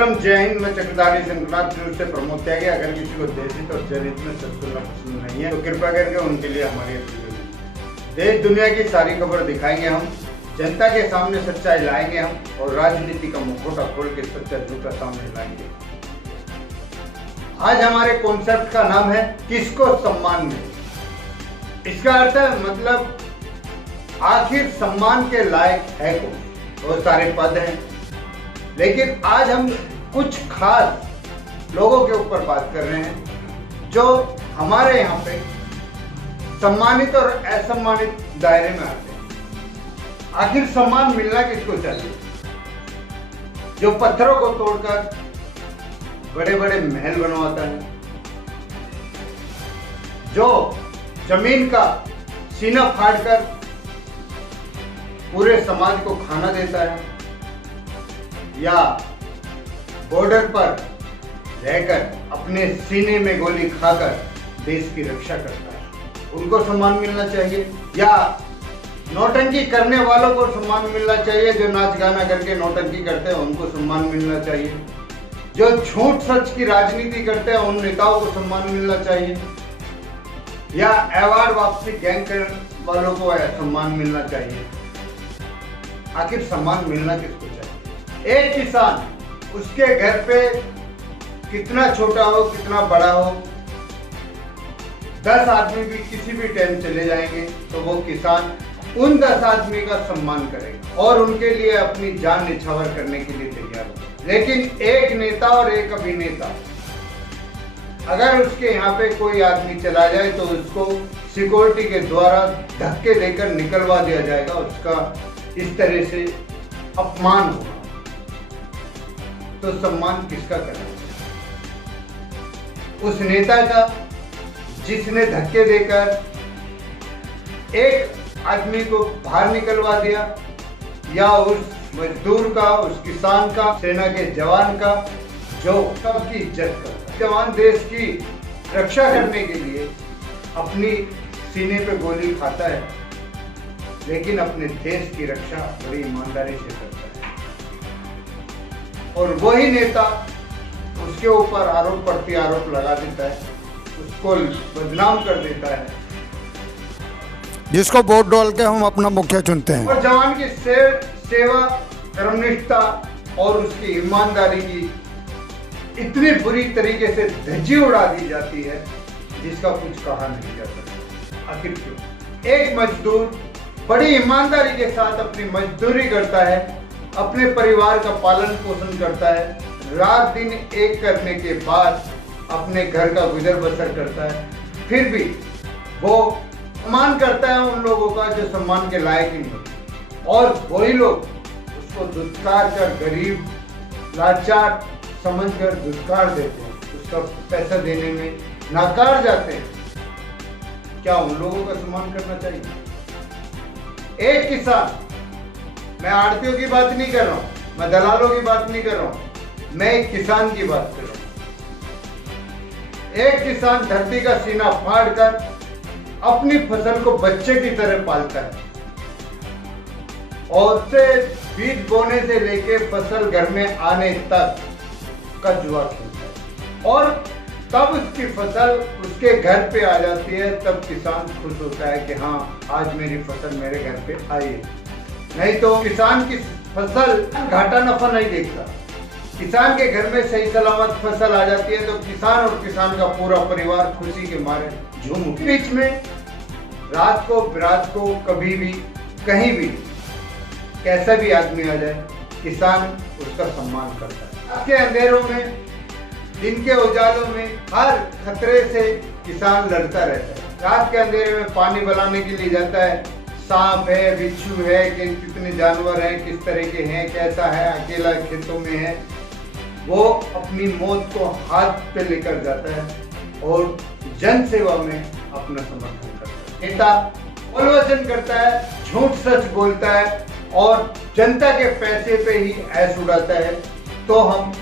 मातरम, जय हिंद। मैं चक्रधारी शंकरनाथ न्यूज से प्रमोद त्यागी। अगर किसी को देश हित और जनहित में सच सुनना पसंद नहीं है तो कृपया करके उनके लिए हमारी देश दुनिया की सारी खबर दिखाएंगे हम, जनता के सामने सच्चाई लाएंगे हम, और राजनीति का मुखौटा खोल के सच्चा झूठा सामने लाएंगे। आज हमारे कॉन्सेप्ट का नाम है किसको सम्मान मिले। इसका अर्थ है मतलब आखिर सम्मान के लायक है कौन। बहुत सारे पद हैं, लेकिन आज हम कुछ खास लोगों के ऊपर बात कर रहे हैं जो हमारे यहाँ पे सम्मानित और असम्मानित दायरे में आते हैं। आखिर सम्मान मिलना किसको चाहिए? जो पत्थरों को तोड़कर बड़े बड़े महल बनवाता है, जो जमीन का सीना फाड़कर पूरे समाज को खाना देता है, या बॉर्डर पर रहकर अपने सीने में गोली खाकर देश की रक्षा करता है, उनको सम्मान मिलना चाहिए। या नौटंकी करने वालों को सम्मान मिलना चाहिए, जो नाच गाना करके नौटंकी करते हैं उनको सम्मान मिलना चाहिए। जो झूठ सच की राजनीति करते हैं उन नेताओं को सम्मान मिलना चाहिए। या अवार्ड वापसी गैंग करने वालों को सम्मान मिलना चाहिए। आखिर सम्मान मिलना किसको चाहिए? एक किसान, उसके घर पे कितना छोटा हो कितना बड़ा हो, 10 आदमी भी किसी भी टाइम चले जाएंगे तो वो किसान उन 10 आदमी का सम्मान करेगा और उनके लिए अपनी जान निछावर करने के लिए तैयार हो। लेकिन एक नेता और एक अभिनेता, अगर उसके यहाँ पे कोई आदमी चला जाए तो उसको सिक्योरिटी के द्वारा धक्के देकर निकलवा दिया जाएगा, उसका इस तरह से अपमान होगा। तो सम्मान किसका करना चाहिए? उस नेता का जिसने धक्के देकर एक आदमी को बाहर निकलवा दिया, या उस मजदूर का, उस किसान का, सेना के जवान का जो सबकी इज्जत करता है। जवान देश की रक्षा करने के लिए अपनी सीने पे गोली खाता है, लेकिन अपने देश की रक्षा बड़ी ईमानदारी से करता है। और वही नेता उसके ऊपर आरोप प्रत्यारोप लगा देता है, उसको बदनाम कर देता है, जिसको वोट डाल के हम अपना मुखिया चुनते हैं। और जवान की सेवा, कर्मनिष्ठता और उसकी ईमानदारी की इतनी बुरी तरीके से धज्जी उड़ा दी जाती है जिसका कुछ कहा नहीं जा सकता। आखिर क्यों? एक मजदूर बड़ी ईमानदारी के साथ अपनी मजदूरी करता है, अपने परिवार का पालन पोषण करता है, रात दिन एक करने के बाद अपने घर का गुजर बसर करता है, फिर भी वो सम्मान करता है उन लोगों का जो सम्मान के लायक ही नहीं होते। और वही लोग उसको दुत्कार कर, गरीब लाचार समझकर दुत्कार देते हैं, उसका पैसा देने में नाकार जाते हैं। क्या उन लोगों का सम्मान करना चाहिए? एक किसान, मैं आड़तियों की बात नहीं कर रहा हूं, मैं दलालों की बात नहीं कर रहा हूं, मैं एक किसान की बात कर रहा हूं। एक किसान धरती का सीना फाड़कर अपनी फसल को बच्चे की तरह पालता है, और उसे बीज बोने से लेके फसल घर में आने तक का जुआ खेलता है, और तब उसकी फसल उसके घर पे आ जाती है, तब किसान खुश होता है कि हाँ, आज मेरी फसल मेरे घर पे आई है। नहीं तो किसान की फसल घाटा नफा नहीं देखता। किसान के घर में सही सलामत फसल आ जाती है तो किसान और किसान का पूरा परिवार खुशी के मारे झूम उठे। बीच में रात को बिरात को कभी भी कहीं भी कैसा भी आदमी आ जाए, किसान उसका सम्मान करता है। रात के अंधेरों में, दिन के उजालों में, हर खतरे से किसान लड़ता रहता है। रात के अंधेरे में पानी बलाने के लिए जाता है, सांप है, बिच्छू है, कितने जानवर हैं, किस तरह के हैं, कैसा है, अकेला खेतों में है, वो अपनी मौत को हाथ पे लेकर जाता है और जन सेवा में अपना समर्पण करता है। नेता बोलवचन करता है, झूठ सच बोलता है और जनता के पैसे पे ही ऐश उड़ाता है, तो हम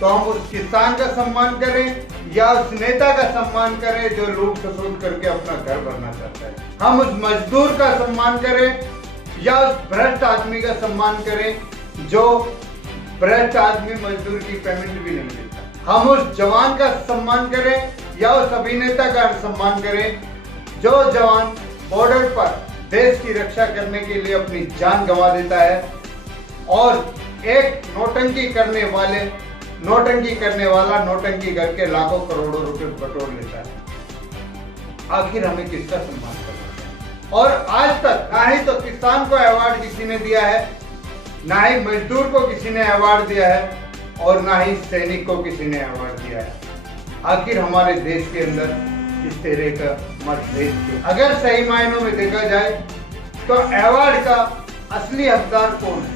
उस किसान का सम्मान करें या उस नेता का सम्मान करें जो लूट खसोट करके अपना घर भरना चाहता है? हम उस मजदूर का सम्मान करें या उस भ्रष्ट आदमी का सम्मान करें जो भ्रष्ट आदमी मजदूर की पेमेंट भी नहीं देता। हम उस जवान का सम्मान करें या उस अभिनेता का सम्मान करें जो जवान बॉर्डर पर देश की रक्षा करने के लिए अपनी जान गंवा देता है और एक नौटंकी करने वाला नौटंकी करके लाखों करोड़ों रुपए बटोर लेता है। आखिर हमें किसका सम्मान करना है? और आज तक ना ही तो किसान को अवार्ड किसी ने दिया है, ना ही मजदूर को किसी ने अवार्ड दिया है और ना ही सैनिक को किसी ने अवार्ड दिया है। आखिर हमारे देश के अंदर इस तरह का मतभेद क्यों? अगर सही मायनों में देखा जाए तो अवार्ड का असली हकदार कौन है?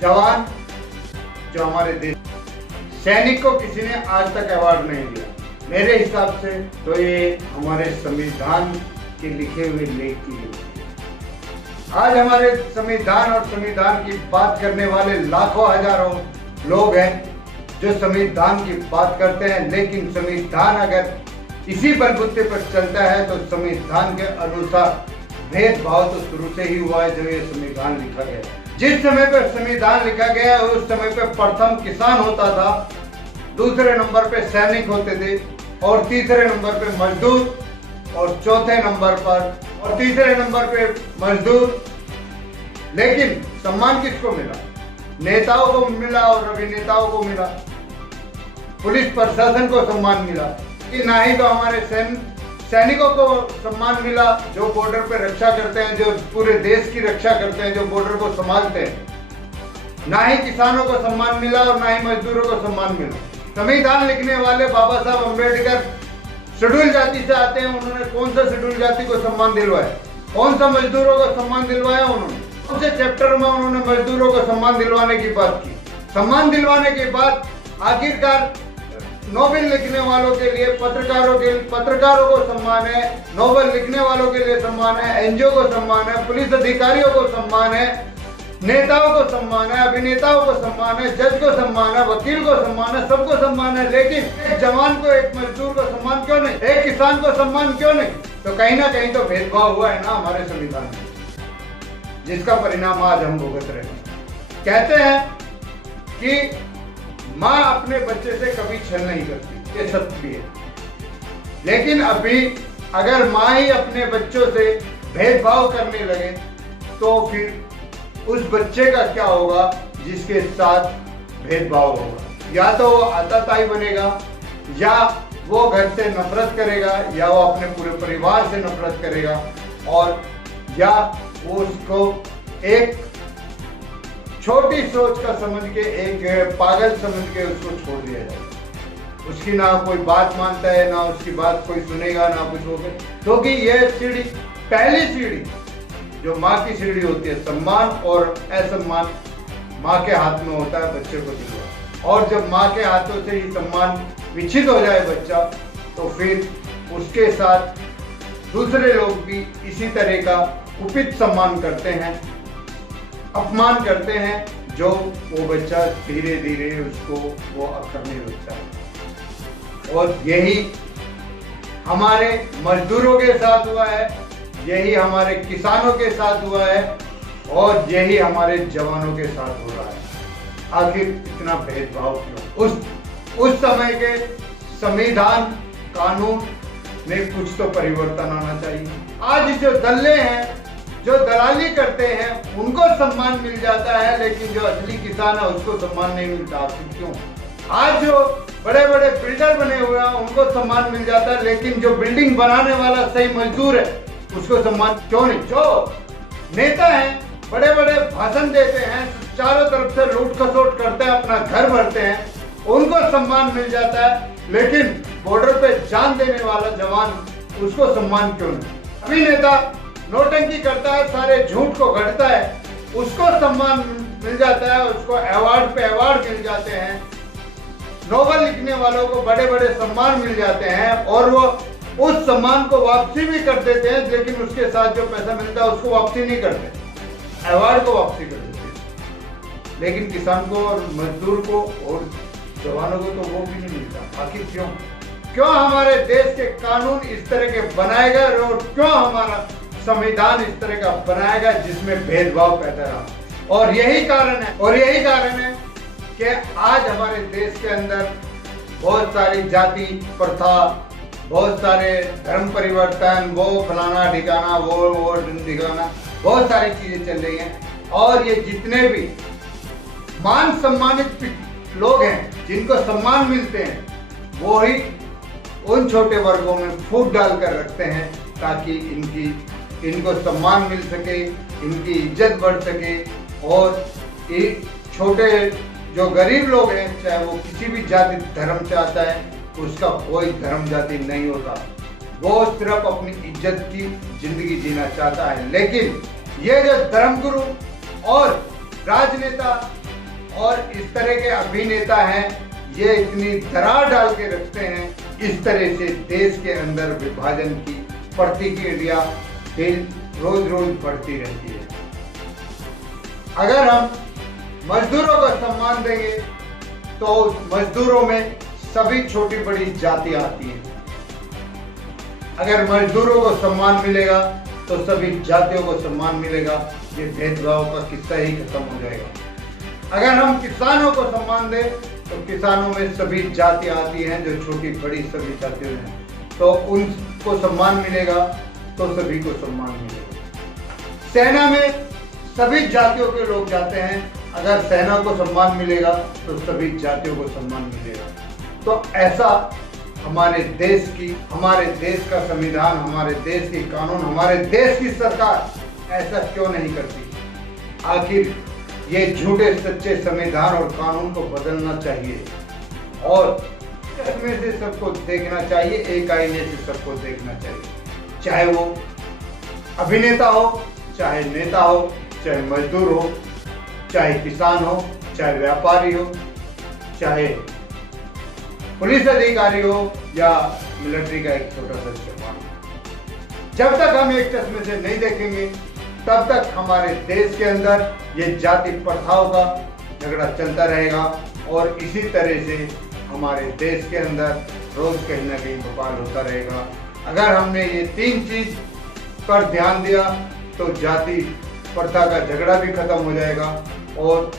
जवान, जो हमारे देश। सैनिक को किसी ने आज तक अवार्ड नहीं दिया। मेरे हिसाब से तो ये हमारे संविधान के लिखे हुए लेख की है। आज हमारे संविधान और संविधान की बात करने वाले लाखों हजारों लोग हैं जो संविधान की बात करते हैं, लेकिन संविधान अगर इसी बलबूते पर चलता है तो संविधान के अनुसार भेदभाव तो शुरू से ही हुआ है। जब ये संविधान लिखा गया, जिस समय पर संविधान लिखा गया उस समय पर प्रथम किसान होता था, दूसरे नंबर पे सैनिक होते थे और तीसरे नंबर पे मजदूर और चौथे नंबर पर और तीसरे नंबर पे मजदूर। लेकिन सम्मान किसको मिला? नेताओं को मिला और अभिनेताओं को मिला, पुलिस प्रशासन को सम्मान मिला कि ना ही तो हमारे सैनिकों को सम्मान मिला जो बॉर्डर पे रक्षा करते हैं, जो पूरे देश की रक्षा करते हैं, जो बॉर्डर को संभालते हैं। ना ही किसानों को सम्मान मिला और ना ही मजदूरों को सम्मान मिला। संविधान लिखने वाले बाबा साहब अम्बेडकर शेड्यूल जाति से आते हैं। उन्होंने कौन सा शेड्यूल जाति को सम्मान दिलवाया? कौन सा मजदूरों को सम्मान दिलवाया? उन्होंने कौन से चैप्टर में उन्होंने मजदूरों को सम्मान दिलवाने की बात की? सम्मान दिलवाने के बाद आखिरकार नोबेल लिखने वालों के लिए पत्रकारों को सम्मान है, नोबेल लिखने वालों के लिए सम्मान है, एनजीओ को सम्मान है, पुलिस अधिकारियों को सम्मान है, नेताओं को सम्मान है, अभिनेताओं को सम्मान है, जज को सम्मान है, वकील को सम्मान है, सबको सम्मान है। लेकिन एक जवान को, एक मजदूर को सम्मान क्यों नहीं? एक किसान को सम्मान क्यों नहीं? तो कहीं ना कहीं तो भेदभाव हुआ है ना हमारे संविधान में, जिसका परिणाम आज हम भुगत रहे हैं। कहते हैं कि माँ अपने बच्चे से कभी छल नहीं करती, ये सत्य भी है। लेकिन अभी अगर माँ ही अपने बच्चों से भेदभाव करने लगे तो फिर उस बच्चे का क्या होगा जिसके साथ भेदभाव होगा? या तो वो आताताई बनेगा, या वो घर से नफरत करेगा, या वो अपने पूरे परिवार से नफरत करेगा, और या वो उसको एक छोटी सोच का समझ के, एक पागल समझ के उसको छोड़ दिया जाए। उसकी ना कोई बात मानता है, ना उसकी बात कोई सुनेगा, ना कुछ होगा। क्योंकि यह सीढ़ी, पहली सीढ़ी जो माँ की सीढ़ी होती है, सम्मान और असम्मान माँ के हाथ में होता है बच्चे को दिलवा। और जब माँ के हाथों से ही सम्मान विच्छिन्न हो जाए बच्चा, तो फिर उसके साथ दूसरे लोग भी इसी तरह का कुपित सम्मान करते हैं, अपमान करते हैं, जो वो बच्चा धीरे धीरे उसको वो करने लगता है। और यही हमारे मजदूरों के साथ हुआ है, यही हमारे किसानों के साथ हुआ है, और यही हमारे जवानों के साथ हो रहा है। आखिर इतना भेदभाव क्यों? उस समय के संविधान कानून में कुछ तो परिवर्तन आना चाहिए। आज जो दल्ले हैं, जो दलाली करते हैं, उनको सम्मान मिल जाता है, लेकिन जो असली किसान है उसको सम्मान नहीं मिलता। क्यों? आज जो बड़े बड़े बिल्डर बने हुए हैं उनको सम्मान मिल जाता है, लेकिन जो बिल्डिंग बनाने वाला सही मजदूर है उसको सम्मान क्यों नहीं? जो नेता हैं, बड़े बड़े भाषण देते हैं, चारों तरफ से लूट खसोट करते हैं, अपना घर भरते हैं, उनको सम्मान मिल जाता है, लेकिन बॉर्डर पे जान देने वाला जवान, उसको सम्मान क्यों नहीं? अभिनेता नौटंकी करता है, सारे झूठ को गढ़ता है, उसको सम्मान मिल जाता है, उसको अवार्ड पे अवार्ड मिल जाते हैं, नोवेल लिखने वालों को बड़े बड़े सम्मान मिल जाते हैं, और वो उस सम्मान को वापसी भी कर देते हैं, लेकिन उसके साथ जो पैसा मिलता है उसको वापसी नहीं करते, अवार्ड को वापसी कर देते हैं। लेकिन किसान को और मजदूर को और जवानों को तो वो भी नहीं मिलता। आखिर क्यों? क्यों हमारे देश के कानून इस तरह के बनाए गए, और क्यों हमारा संविधान इस तरह का बनाया गया जिसमें भेदभाव पैदा रहा? और यही कारण है कि आज हमारे देश के अंदर बहुत सारी जाति प्रथा, बहुत सारे धर्म परिवर्तन, वो फलाना ठिकाना, वो ठिकाना, बहुत सारी चीजें चल रही हैं। और ये जितने भी मान सम्मानित लोग हैं, जिनको सम्मान मिलते हैं, वो ही उन छोटे वर्गों में फूट डालकर रखते हैं ताकि इनको सम्मान मिल सके, इनकी इज्जत बढ़ सके। और ये छोटे जो गरीब लोग हैं, चाहे वो किसी भी जाति धर्म से आता है, उसका कोई धर्म जाति नहीं होता, वो सिर्फ अपनी इज्जत की जिंदगी जीना चाहता है। लेकिन ये जो धर्मगुरु और राजनेता और इस तरह के अभिनेता हैं, ये इतनी दरार डाल के रखते हैं, इस तरह से देश के अंदर विभाजन की प्रतिक्रिया रोज रोज बढ़ती रहती है। अगर हम मजदूरों को सम्मान देंगे तो मजदूरों में सभी छोटी बड़ी जातियां आती हैं। अगर मजदूरों को सम्मान मिलेगा तो सभी जातियों को सम्मान मिलेगा, ये भेदभाव का किस्सा ही खत्म हो जाएगा। अगर हम किसानों को सम्मान दें तो किसानों में सभी जातियां आती हैं, जो छोटी बड़ी सभी जातियां हैं, तो उनको सम्मान मिलेगा तो सभी को सम्मान मिलेगा। सेना में सभी जातियों के लोग जाते हैं, अगर सेना को सम्मान मिलेगा तो सभी जातियों को सम्मान मिलेगा। तो ऐसा हमारे देश का संविधान, हमारे देश के कानून, हमारे देश की सरकार ऐसा क्यों नहीं करती? आखिर ये झूठे सच्चे संविधान और कानून को बदलना चाहिए और इसमें से सबको देखना चाहिए, एक आईने से सबको देखना चाहिए, चाहे वो अभिनेता हो, चाहे नेता हो, चाहे मजदूर हो, चाहे किसान हो, चाहे व्यापारी हो, चाहे पुलिस अधिकारी हो या मिलिट्री का एक छोटा सा जवान हो। जब तक हम एक चश्मे से नहीं देखेंगे तब तक हमारे देश के अंदर ये जाति प्रथाओं का झगड़ा चलता रहेगा और इसी तरह से हमारे देश के अंदर रोज कहीं ना कहीं बवाल होता रहेगा। अगर हमने ये 3 चीज पर ध्यान दिया तो जाति प्रथा का झगड़ा भी खत्म हो जाएगा और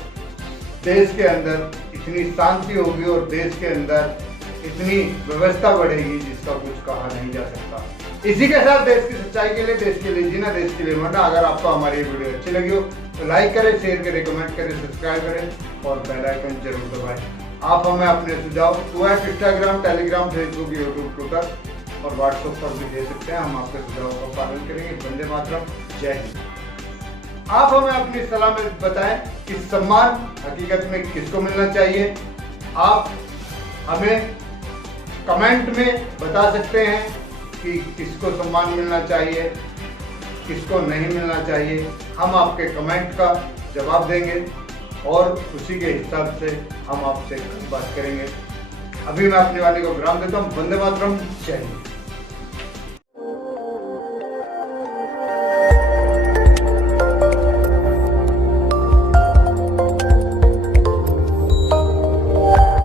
देश के अंदर इतनी शांति होगी और देश के अंदर इतनी व्यवस्था बढ़ेगी जिसका कुछ कहा नहीं जा सकता। इसी के साथ देश की सच्चाई के लिए, देश के लिए जीना, देश के लिए मरना। अगर आपको हमारी ये वीडियो अच्छी लगी हो तो लाइक करें, शेयर करें, कमेंट करें, सब्सक्राइब करें और बेल आइकन जरूर दबाएं। आप हमें अपने सुझाव Instagram, Telegram, Facebook, YouTube, Twitter और व्हाट्सएप पर भी दे सकते हैं। हम आपके सुझाव का पालन करेंगे। वंदे मातरम, जय हिंद। आप हमें अपनी सलाह में बताएं कि सम्मान हकीकत में किसको मिलना चाहिए। आप हमें कमेंट में बता सकते हैं कि किसको सम्मान मिलना चाहिए, किसको नहीं मिलना चाहिए। हम आपके कमेंट का जवाब देंगे और उसी के हिसाब से हम आपसे बात करेंगे। अभी मैं अपनी वाणी को विराम देता हूँ। वंदे मातरम, जय हिंद।